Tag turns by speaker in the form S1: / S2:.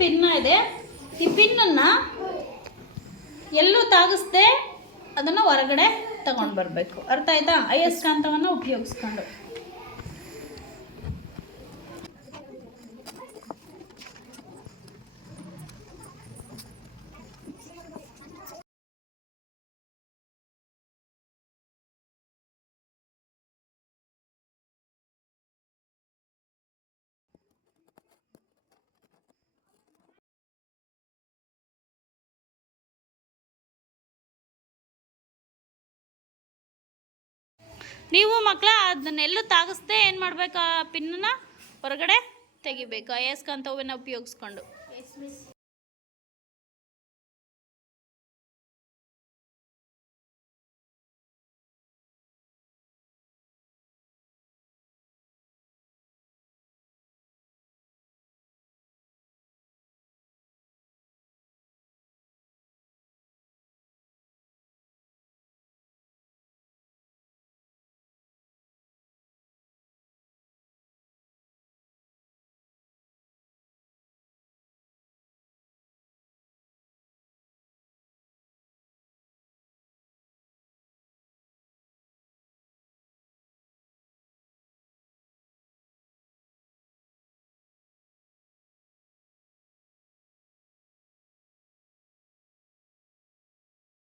S1: Pin ಇದೆ. ಈ ಪಿನ್ನನ್ನು ಎಲ್ಲೂ ತಾಗಿಸ್ದೆ ಅದನ್ನು ಹೊರಗಡೆ ತಗೊಂಡು ಬರಬೇಕು ಅರ್ಥ ಆಯ್ತಾ? ಅಯಸ್ಕಾಂತವನ್ನು ಉಪಯೋಗಿಸ್ಕೊಂಡು. ನೀವು ಮಕ್ಕಳ ಅದನ್ನೆಲ್ಲೂ ತಾಗಿಸ್ದೆ ಏನು ಮಾಡಬೇಕು ಆ ಪಿನ್ನನ್ನ ಹೊರಗಡೆ ತೆಗಿಬೇಕು ಅಯಸ್ಕಾಂತ ಹೂವಿನ ಉಪಯೋಗಿಸ್ಕೊಂಡು.
S2: Yes miss